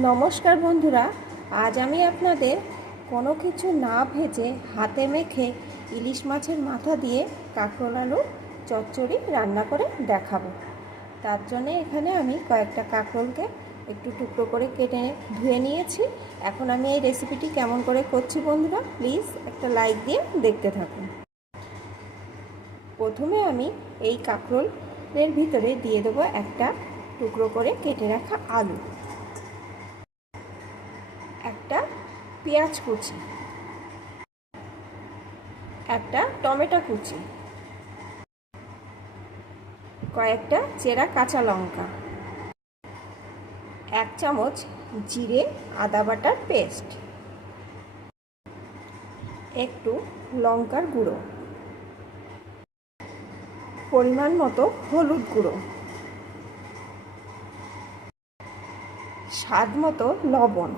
নমস্কার বন্ধুরা, আজ আমি আপনাদের কোনো কিছু না ভেজে হাতে মেখে ইলিশ মাছের মাথা দিয়ে কাঁকরোল আলু চচ্চড়ি রান্না করে দেখাবো। তার জন্য এখানে আমি কয়েকটা কাঁকরোলকে একটু টুকরো করে কেটে ধুয়ে নিয়েছি। এখন আমি এই রেসিপিটি কেমন করে করছি বন্ধুরা, প্লিজ একটা লাইক দিয়ে দেখতে থাকুন। প্রথমে আমি এই কাঁকরোলের ভিতরে দিয়ে দেবো একটা টুকরো করে কেটে রাখা আলু একটা পেঁয়াজ কুচি, একটা টমেটো কুচি, কয়েকটা চেরা কাঁচা লঙ্কা, এক চামচ জিরে, আদা বাটার পেস্ট, একটু লঙ্কার গুঁড়ো, পরিমাণ মতো হলুদ গুঁড়ো, স্বাদ মতো লবণ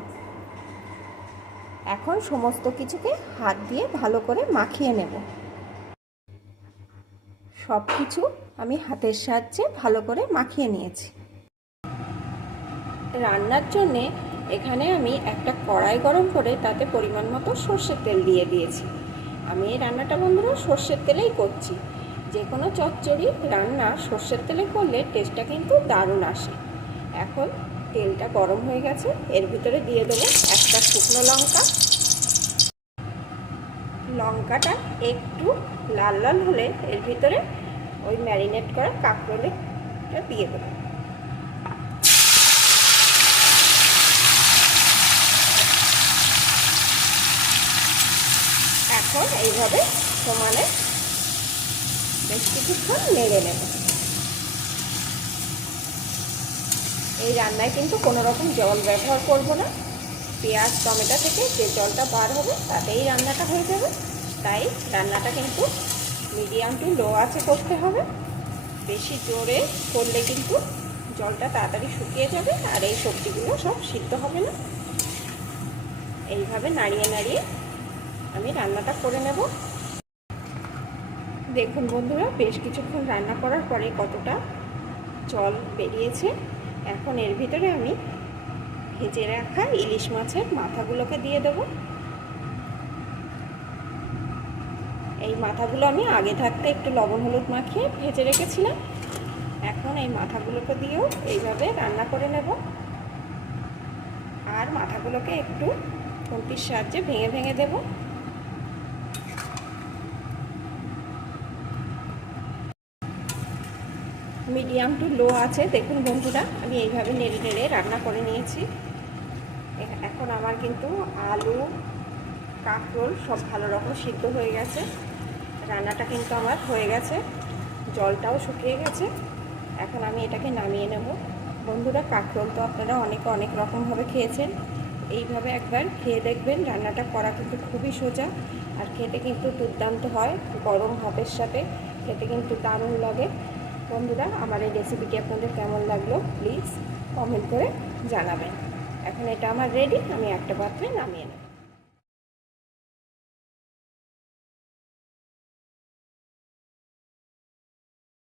এখন সমস্ত কিছুকে হাত দিয়ে ভালো করে মাখিয়ে নেব। সব কিছু আমি হাতের সাহায্যে ভালো করে মাখিয়ে নিয়েছি। রান্নার জন্যে এখানে আমি একটা কড়াই গরম করে তাতে পরিমাণ মতো সর্ষের তেল দিয়ে দিয়েছি। আমি এই রান্নাটা বন্ধুরা সর্ষের তেলেই করছি। যে কোনো চচ্চড়ি রান্না সর্ষের তেলে করলে টেস্টটা কিন্তু দারুণ আসে। এখন তেলটা গরম হয়ে গেছে। এর ভিতরে দিয়ে দেবো একটা শুকনো লঙ্কা। লঙ্কাটা একটু লাল লাল হলে এর ভিতরে ওই ম্যারিনেট করা কাঁকরোলেটা দিয়ে দেবো। এখন এইভাবে সমানে বেশ কিছুক্ষণ নেড়ে নেব। এই রান্নায় কিন্তু কোনো রকম জল ব্যবহার করব না। পেঁয়াজ, টমেটো থেকে যে জলটা বার হবে তাতেই রান্নাটা হয়ে যাবে। তাই রান্নাটা কিন্তু মিডিয়াম টু লো আছে করতে হবে। বেশি জোরে করলে কিন্তু জলটা তাড়াতাড়ি শুকিয়ে যাবে আর এই সবজিগুলো সব সিদ্ধ হবে না। এইভাবে নাড়িয়ে নাড়িয়ে আমি রান্নাটা করে নেব। দেখুন বন্ধুরা, বেশ কিছুক্ষণ রান্না করার পরে কতটা জল বেরিয়েছে। এখন এর ভিতরে আমি ভেজে রাখা ইলিশ মাছের মাথাগুলোকে দিয়ে দেব। এই মাথাগুলো আমি আগে থাকতে একটু লবণ হলুদ মাখিয়ে ভেজে রেখেছিলাম। এখন এই মাথাগুলোকে দিয়েও এইভাবে রান্না করে নেব। আর মাথাগুলোকে একটু খুন্তির সাহায্যে ভেঙে ভেঙে দেবো। মিডিয়াম টু লো আছে। দেখুন বন্ধুরা, আমি এইভাবে নেড়ে নেড়ে রান্না করে নিয়েছি। এখন আমার কিন্তু আলু, কাঁকরোল সব ভালো রকম সিদ্ধ হয়ে গেছে। রান্নাটা কিন্তু আমার হয়ে গেছে। জলটাও শুকিয়ে গেছে। এখন আমি এটাকে নামিয়ে নেব। বন্ধুরা, কাঁকরোল তো আপনারা অনেকে অনেক রকমভাবে খেয়েছেন। এইভাবে একবার খেয়ে দেখবেন, রান্নাটা করা কিন্তু খুবই সোজা। আর খেতে কিন্তু দুর্দান্ত হয়, গরম ভাতের সাথে। খেতে কিন্তু দারুণ লাগে। বন্ধুরা আমার এই রেসিপিটি আপনাদের কেমন লাগল প্লিজ কমেন্ট করে জানাবেন। এখন এটা আমার রেডি আমি একটা পাত্রে নামিয়ে নেব।